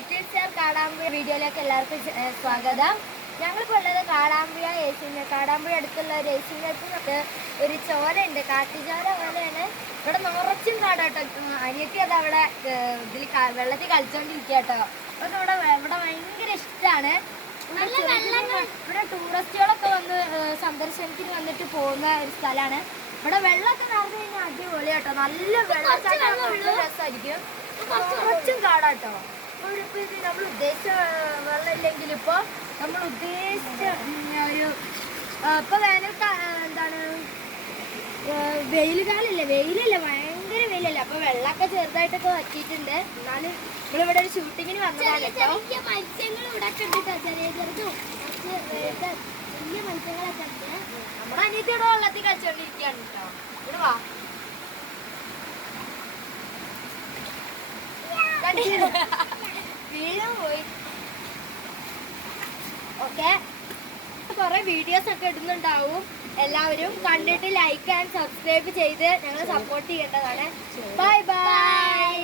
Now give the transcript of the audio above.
Little star Kadampuzha വീഡിയോയിലേക്ക് എല്ലാവർക്കും സ്വാഗതം. ഞങ്ങളിപ്പോൾ ഉള്ളത് കാടാമ്പുഴ കാടാമ്പുഴ അടുത്തുള്ള ഒരു ഏഷ്യനകത്ത് ഒരു ചോരയുണ്ട്, കാട്ടുചോര പോലെയാണ്. ഇവിടെ നിറച്ചും കാടാട്ടോ. അനിയത്തി അത് അവിടെ ഇതിൽ വെള്ളത്തിൽ കളിച്ചോണ്ടിരിക്കുക കേട്ടോ. അതൊക്കെ ഇവിടെ ഭയങ്കര ഇഷ്ടമാണ്. ഇവിടെ ടൂറിസ്റ്റുകളൊക്കെ വന്ന് സന്ദർശനത്തിന് വന്നിട്ട് പോകുന്ന ഒരു സ്ഥലമാണ്. ഇവിടെ വെള്ളമൊക്കെ നടന്നു കഴിഞ്ഞാൽ അടിപൊളി കേട്ടോ. നല്ല വെള്ളച്ചാട്ടം രസമായിരിക്കും. കുറച്ചും കാടാട്ടോ. നമ്മൾ ഉദ്ദേശിച്ച വെള്ളം ഇല്ലെങ്കിൽ ഇപ്പോൾ നമ്മൾ ഉദ്ദേശിച്ച ഒരു ഇപ്പൊ എന്താണ് വെയിലുകാലല്ലേ, വെയിലല്ലേ, ഭയങ്കര വെയിലല്ലേ. അപ്പൊ വെള്ളമൊക്കെ ചെറുതായിട്ടൊക്കെ വറ്റിയിട്ടുണ്ട്. എന്നാലും നമ്മളിവിടെ ഒരു ഷൂട്ടിങ്ങിന് വന്നതാണ് കേട്ടോ. മത്സ്യങ്ങൾ ഇവിടെ ഒക്കെ ഉണ്ട്, ചെറിയ ചെറുതും വലിയ മത്സ്യങ്ങളൊക്കെ ഉണ്ട്. നമ്മുടെ അനിയത്തിയുടെ വെള്ളത്തിൽ കളിച്ചോണ്ടിരിക്കുകയാണ് കേട്ടോ. ഇവിടെ വാ, വീഴും പോയി. ഓക്കെ, കുറെ വീഡിയോസ് ഒക്കെ ഇടുന്നുണ്ടാവും. എല്ലാവരും കണ്ടിട്ട് ലൈക്ക് ആൻഡ് സബ്സ്ക്രൈബ് ചെയ്ത് ഞങ്ങളെ സപ്പോർട്ട് ചെയ്യേണ്ടതാണ്. Bye bye.